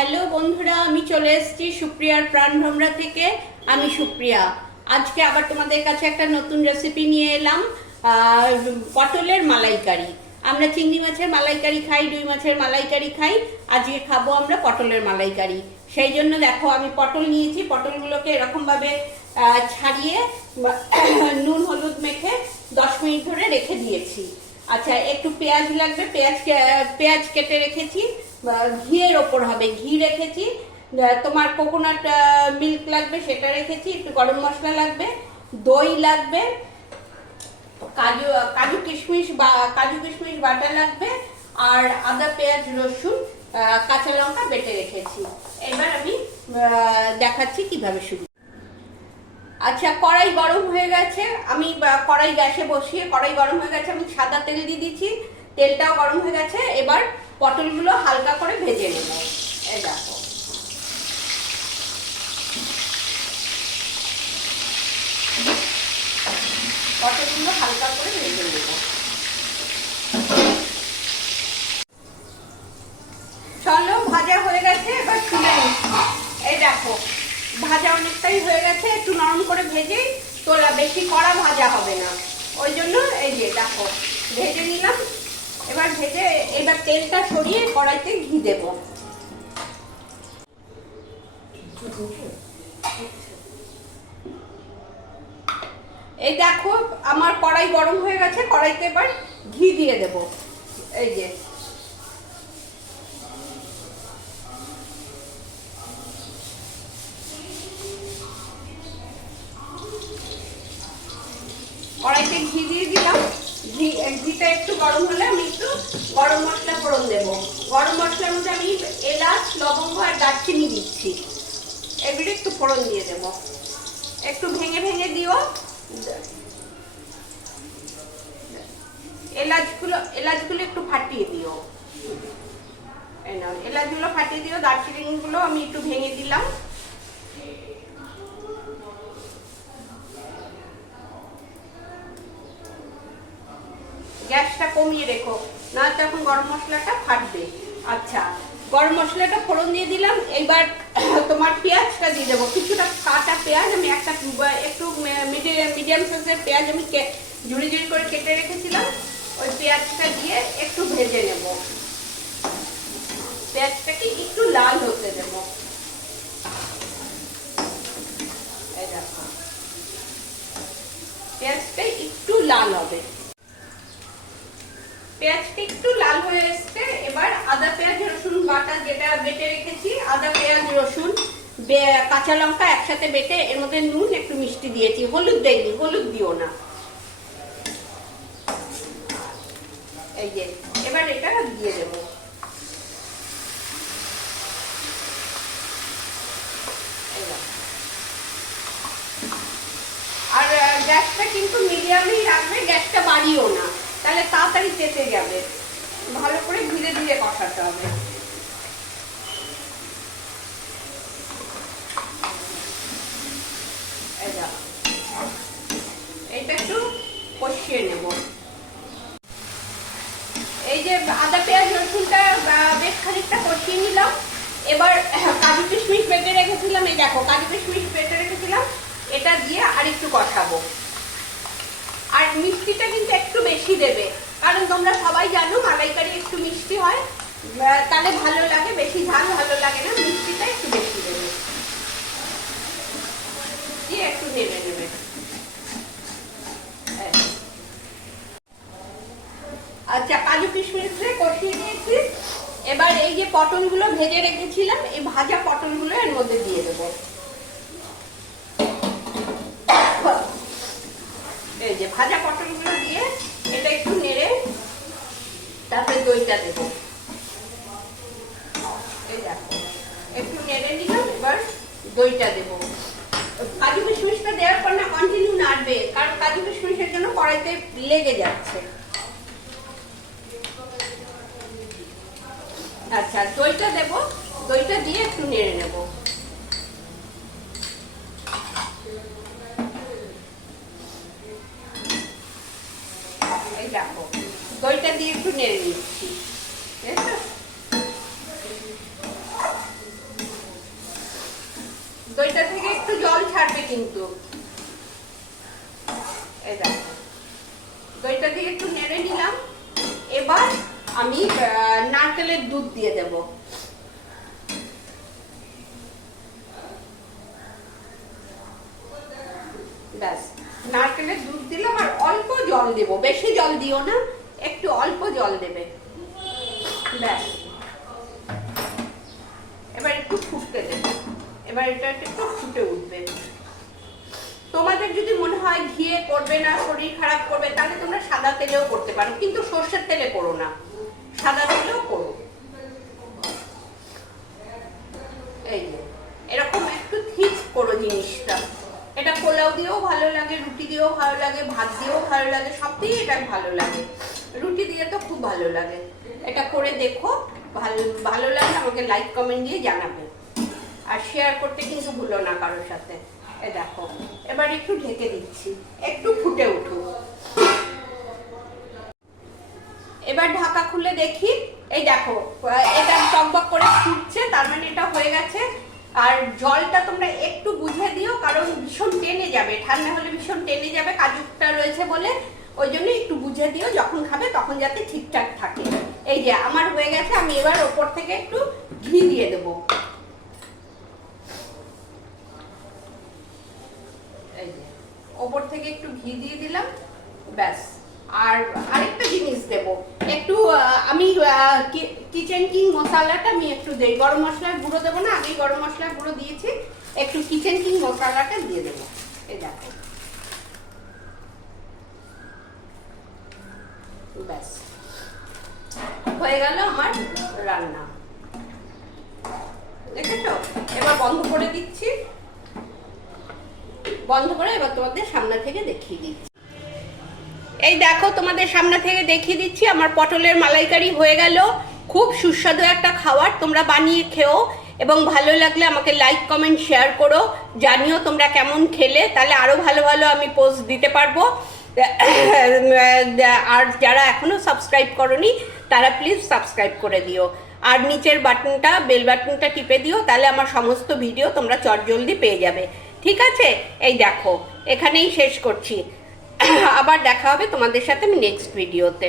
Hello বন্ধুরা, আমি চলে এসেছি সুপ্রিয়ার প্রাণ ভ্রমরা থেকে। আমি সুপ্রিয়া। আজকে আবার তোমাদের কাছে একটা নতুন রেসিপি নিয়ে এলাম, পটলের মালাইকারি। আমরা চিংড়ি মাছের মালাইকারি খাই, রুই মাছের মালাইকারি খাই, আজকে খাবো আমরা পটলের মালাইকারি। সেই জন্য দেখো আমি পটল নিয়েছি, পটলগুলোকে এরকমভাবে ছাড়িয়ে নুন হলুদ মেখে 10 মিনিট ধরে রেখে দিয়েছি। আচ্ছা, একটু পেঁয়াজ লাগবে, পেঁয়াজ কেটে রেখেছি, ঘিয়ের ওপর হবে, ঘি রেখেছি, তোমার কোকোনাট মিল্ক লাগবে সেটা রেখেছি, একটু গরম মশলা লাগবে, দই লাগবে, কাজু কিশমিশ বাটা লাগবে, আর আদা পেঁয়াজ রসুন কাঁচা লঙ্কা বেটে রেখেছি। এবার আমি দেখাচ্ছি কিভাবে শুরু। আচ্ছা, কড়াই গরম হয়ে গেছে, আমি কড়াই গ্যাসে বসিয়ে কড়াই গরম হয়ে গেছে, আমি সাদা তেল দিয়ে দিচ্ছি, তেলটাও গরম হয়ে গেছে। এবার পটলগুলো হালকা করে ভেজে নেব। এই দেখো, পটলগুলো হালকা করে ভেজে নেব। চলো, ভাজা হয়ে গেছে, এবার তুলে নিচ্ছি। এই দেখো, ভাজা অনেকটাই হয়ে গেছে, একটু নরম করে ভেজেই তোলা, বেশি কড়া ভাজা হবে না, ওই জন্য এই যে দেখো ভেজে নিলাম। এবার তেলটা সরিয়ে কড়াইতে ঘি দেব। এই দেখো আমার কড়াই গরম হয়ে গেছে, কড়াইতে এবার ঘি দিয়ে দেব। এই যে কড়াইতে ঘি দিয়ে দিলাম। ঘিটা একটু গরম হলে আমি একটু গরম মশলা ফোড়ন দেবো। গরম মশলার মধ্যে আমি এলাচ, লবঙ্গ আর দারচিনি দিচ্ছি। এগুলো একটু ফোড়ন দিয়ে দেব, একটু ভেঙে ভেঙে দিও। এলাচগুলো একটু ফাটিয়ে দিও। এলাচগুলো ফাটিয়ে দিও, দারচিনিগুলো আমি একটু ভেঙে দিলাম। গ্যাসটা কমিয়ে রেখো, না তখন গরম মশলাটা ফাটবে। আচ্ছা, গরম মশলাটা ফোড়ন দিয়ে দিলাম। এবার তোমার পেঁয়াজটা দিয়ে দেবো, কিছুটা কাটা পেঁয়াজ, আমি একটু মিডিয়াম সাইজের পেঁয়াজ আমি ঝুড়ি ঝুড়ি করে কেটে রেখেছিলাম, ওই পেঁয়াজটা দিয়ে একটু ভেজে নেব। পেঁয়াজটাকে একটু লাল হতে দেব। এই দেখো, পেঁয়াজটা একটু লাল হবে। পেঁয়াজটা একটু লাল হয়ে এসছে, এবার আদা পেঁয়াজ রসুন বাটা যেটা বেটে রেখেছি, আদা পেঁয়াজ রসুন কাঁচা লঙ্কা একসাথে বেটে এর মধ্যে নুন একটু মিষ্টি দিয়েছি, হলুদ দেয়নি, হলুদ দিও না। এই যে এবার এটা দিয়ে দেব। আর গ্যাসটা কিন্তু মিডিয়ামেই রাখবে, গ্যাসটা বাড়িও না, তাহলে তাড়াতাড়ি চেপে যাবে। ভালো করে ধীরে ধীরে কষাতে হবে। এইটা একটু কষিয়ে নেব। এই যে আদা পেঁয়াজ রসুনটা বেশ খানিকটা কষিয়ে নিলাম। এবার কাজু কিশমিশ বেটে রেখেছিলাম, এই দেখো কাজু কিশমিশ বেটে রেখেছিলাম, এটা দিয়ে আর একটু কষাবো। আর মিষ্টিটা কিন্তু একটু বেশি দেবে, কারণ তোমরা সবাই জানো মালাইকারি একটু মিষ্টি হয়, তাহলে ভালো লাগে, বেশি ঝাল ভালো লাগে না, মিষ্টিটা একটু বেশি দেবে, দিয়ে একটু নেড়ে নেবে। আচ্ছা, কাজু কিশমিশ কষিয়ে দিয়েছি। এবার এই যে পটলগুলো ভেজে রেখেছিলাম, এই ভাজা পটলগুলো এর মধ্যে দিয়ে দেবো। এই যে ভাজা পটলগুলো দিয়ে এটা একটু নেড়ে তারপরে দইটা দেবো। এই দেখো একটু নেড়ে নিলাম, এবার দইটা দেবো। কাজু কিশমিশটা দেওয়ার পর না কন্টিনিউ নাড়বে, কারণ কাজু কিশমিশের জন্য কড়াইতে লেগে যাচ্ছে। আচ্ছা, দইটা দেবো, দইটা দিয়ে একটু নেড়ে নেব। এই দেখো দইটা দিয়ে একটু নেড়ে নিচ্ছি। কিন্তু। এই দেখো, দইটা দিয়ে একটু নেড়ে নিলাম। এবার আমি নারকেলের দুধ দিয়ে দেব। ব্যাস, নারকেলের দুধ দিলাম আর অল্প জল দেব, বেশি জল দিও না, একটু অল্প জল দেবে। ব্যাস, এবার একটু ফুটতে দেবে। এবার এটা একটু ফুটে উঠবে। তোমাদের যদি মনে হয় ঘিয়ে করবে না, শরীর খারাপ করবে, তাহলে তোমরা সাদা তেলেও করতে পারো, কিন্তু সর্ষের তেলে করো না, সাদা তেলেও করো। এই যে এরকম একটু ঠিক করো জিনিসটা। এটা পোলাও দিয়েও ভালো লাগে, রুটি দিয়েও ভালো লাগে, ভাত দিয়েও ভালো লাগে, সব দিয়ে এটা ভালো লাগে। রুটি দিয়ে তো খুব ভালো লাগে। এটা করে দেখো, ভালো লাগলে আমাকে লাইক কমেন্ট দিয়ে জানাবে, আর শেয়ার করতে কিন্তু ভুলো না কারোর সাথে। এই দেখো, এবার একটু ঢেকে দিচ্ছি, একটু ফুটে উঠুক। এবার ঢাকা খুলে দেখি। এই দেখো, এটা টকবক করে ফুটছে, তার মানে এটা হয়ে গেছে। আর জলটা তোমরা একটু বুঝে দিও, কারণ ভীষণ টেনে যাবে, ঠান্ডা হলে ভীষণ টেনে যাবে, কাজুটা রয়েছে বলে। ওই জন্য একটু বুঝে দিও, যখন খাবে তখন যাতে ঠিকঠাক থাকে। এই যে আমার হয়ে গেছে, আমি এবার ওপর থেকে একটু ঘি দিয়ে দেবো। এই যে ওপর থেকে একটু ঘি দিয়ে দিলাম, ব্যাস। আর আরেকটা জিনিস দেব, একটু আমি কিচেন কিং মশলাটা আমি একটু দেই। গরম মশলার গুঁড়ো দেবো না, আগেই গরম মশলার গুঁড়ো দিয়েছি, একটু কিচেন কিং মশলাটা দিয়ে দেবো। এই দেখো, ব্যাস হয়ে গেল আমার রান্না। দেখেছো? এবার বন্ধ করে দিচ্ছি। বন্ধ করে এবার তোমাদের সামনে থেকে দেখিয়ে দিচ্ছি। এই দেখো, তোমাদের সামনে থেকে দেখিয়ে দিচ্ছি, আমার পটলের মালাইকারি হয়ে গেল। খুব সুস্বাদু একটা খাবার, তোমরা বানিয়ে খেও, এবং ভালো লাগলে আমাকে লাইক কমেন্ট শেয়ার করো, জানিও তোমরা কেমন খেলে, তাহলে আরও ভালো ভালো আমি পোস্ট দিতে পারবো। আর যারা এখনো সাবস্ক্রাইব করোনি তারা প্লিজ সাবস্ক্রাইব করে দিও, আর নিচের বাটনটা, বেল বাটনটা টিপে দিও, তাহলে আমার সমস্ত ভিডিও তোমরা চটজলদি পেয়ে যাবে। ঠিক আছে? এই দেখো, এখানেই শেষ করছি। আবার দেখা হবে তোমাদের সাথে আমি নেক্সট ভিডিওতে।